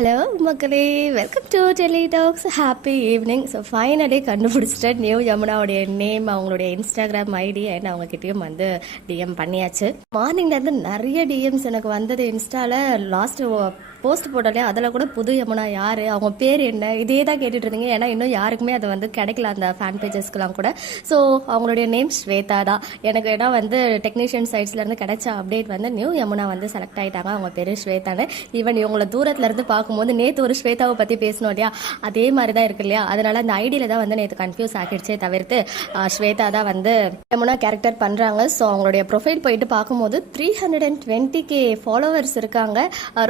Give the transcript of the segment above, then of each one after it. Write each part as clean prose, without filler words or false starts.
Hello மக்களே, welcome to tele talks. Happy evening. So finally கண்டுபிடிச்சிட்டேன் new யமுனாவுடைய name, அவங்களுடைய இன்ஸ்டாகிராம் ஐடி அண்ட் அவங்ககிட்டயும் வந்து டிஎம் பண்ணியாச்சு. மார்னிங்லேருந்து நிறைய டிஎம்ஸ் எனக்கு வந்தது இன்ஸ்டாவில். லாஸ்ட் போஸ்ட் போட்டாலே அதில் கூட புது யமுனா யார், அவங்க பேர் என்ன, இதே தான் கேட்டுட்டு இருந்தீங்க. ஏன்னா இன்னும் யாருக்குமே அது வந்து கிடைக்கல அந்த ஃபேன் பேஜஸ்க்குலாம் கூட. ஸோ அவங்களுடைய நேம் ஸ்வேதா தான். எனக்கு ஏன்னா வந்து டெக்னீஷியன் சைட்ஸ்லேருந்து கிடைச்ச அப்டேட் வந்து நியூ யமுனா வந்து செலக்ட் ஆகிட்டாங்க. அவங்க பேர் ஸ்வேதான்னு. ஈவன் இவங்களை தூரத்துலேருந்து பார்க்கும்போது நேற்று ஒரு ஸ்வேதாவை பற்றி பேசணும் இல்லையா, அதே மாதிரி தான் இருக்கு இல்லையா. அதனால அந்த ஐடியில் தான் வந்து நேற்று கன்ஃபியூஸ் ஆகிடுச்சே தவிர்த்து ஸ்வேதா தான் வந்து யமுனா கேரக்டர் பண்ணுறாங்க. ஸோ அவங்களுடைய ப்ரொஃபைல் போயிட்டு பார்க்கும்போது 320K ஃபாலோவர்ஸ் இருக்காங்க.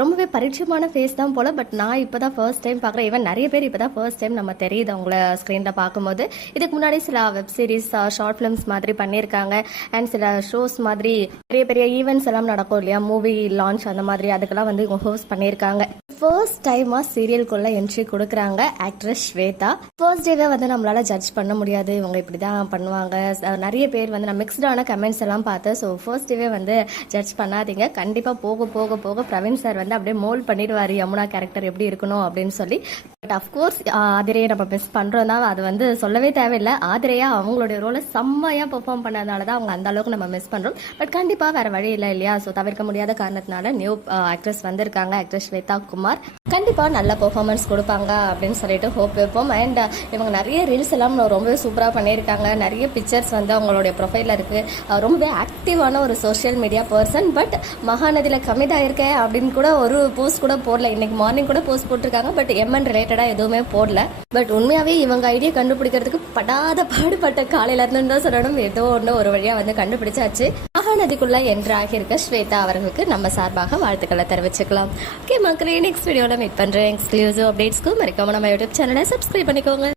ரொம்பவே பரிட்சயமான ஃபேஸ் தான் போல. பட் நான் இப்போ தான் ஃபர்ஸ்ட் டைம் பார்க்குறேன். ஈவன் நிறைய பேர் இப்போ தான் ஃபர்ஸ்ட் டைம் நம்ம தெரியுது அவங்கள ஸ்க்ரீனில் பார்க்கும்போது. இதுக்கு முன்னாடி சில வெப் சீரிஸ், ஷார்ட் ஃபிலிம்ஸ் மாதிரி பண்ணியிருக்காங்க. அண்ட் சில ஷோஸ் மாதிரி பெரிய பெரிய ஈவெண்ட்ஸ் எல்லாம் நடக்கும் இல்லையா, மூவி லான்ச் அந்த மாதிரி, அதுக்கெல்லாம் வந்து இவங்க ஹோஸ்ட் பண்ணியிருக்காங்க. ஃபர்ஸ்ட் டைமாக சீரியல்குள்ள என்ட்ரி கொடுக்குறாங்க ஆக்ட்ரஸ் ஸ்வேதா. ஃபர்ஸ்ட் டேவே வந்து நம்மளால ஜட்ஜ் பண்ண முடியாது, இவங்க இப்படி தான் பண்ணுவாங்க. நிறைய பேர் வந்து நான் மிக்ஸ்டான கமெண்ட்ஸ் எல்லாம் பார்த்தேன். ஸோ ஃபர்ஸ்ட் டேவே வந்து ஜட்ஜ் பண்ணாதீங்க. கண்டிப்பாக போக போக போக பிரவீன் சார் வந்து அப்படியே மோல்ட் பண்ணிடுவார் யமுனா கேரக்டர் எப்படி இருக்கணும் அப்படின்னு சொல்லி. பட் அஃப்கோர்ஸ் ஆதிரையை நம்ம மிஸ் பண்ணுறோம் தான், அது வந்து சொல்லவே தேவையில்லை. ஆதிரையா அவங்களுடைய ரோலை செம்மையாக பெர்ஃபார்ம் பண்ணதுனால தான் அவங்க அந்த அளவுக்கு நம்ம மிஸ் பண்ணுறோம். பட் கண்டிப்பாக வேறு வழி இல்லை இல்லையா. ஸோ தவிர்க்க முடியாத காரணத்தினால நியூ ஆக்ட்ரஸ் வந்திருக்காங்க, ஆக்ட்ரஸ் ஸ்வேதா குமார். கண்டிப்பாக நல்ல பெர்ஃபார்மன்ஸ் கொடுப்பாங்க அப்படின்னு சொல்லிட்டு ஹோப் வைப்போம். அண்ட் இவங்க நிறைய ரீல்ஸ் எல்லாம் ரொம்பவே சூப்பராக பண்ணியிருக்காங்க. நிறைய பிக்சர்ஸ் வந்து அவங்களுடைய ப்ரொஃபைலில் இருக்குது. ரொம்பவே ஆக்டிவான ஒரு சோஷியல் மீடியா பர்சன். பட் மகாநதியில் கமிட் ஆயிருக்கேன் அப்படின்னு கூட ஒரு போஸ்ட் கூட போடல. இன்னைக்கு மார்னிங் கூட போஸ்ட் போட்டிருக்காங்க. பட் எம்என் ரிலேட்டடாக எதுவுமே போடல. பட் உண்மையாகவே இவங்க ஐடியா கண்டுபிடிக்கிறதுக்கு படாத பாடுபட்ட காலையில இருந்து தான் சொல்லணும். ஏதோ ஒன்று ஒரு வழியாக வந்து கண்டுபிடிச்சாச்சு. மகாநதிக்குள்ள என்ட்ரு ஆகியிருக்க ஸ்வேதா அவர்களுக்கு நம்ம சார்பாக வாழ்த்துக்களை தெரிவிச்சுக்கலாம். ஓகே மக்களே, நெக்ஸ்ட் வீடியோவில் மீட் பண்ணுறேன். எக்ஸ்க்ளூசிவ் அப்டேட்ஸ்க்கு மறக்காம நம்ம யூடியூப் சேனலை சப்ஸ்கிரைப் பண்ணிக்கோங்க.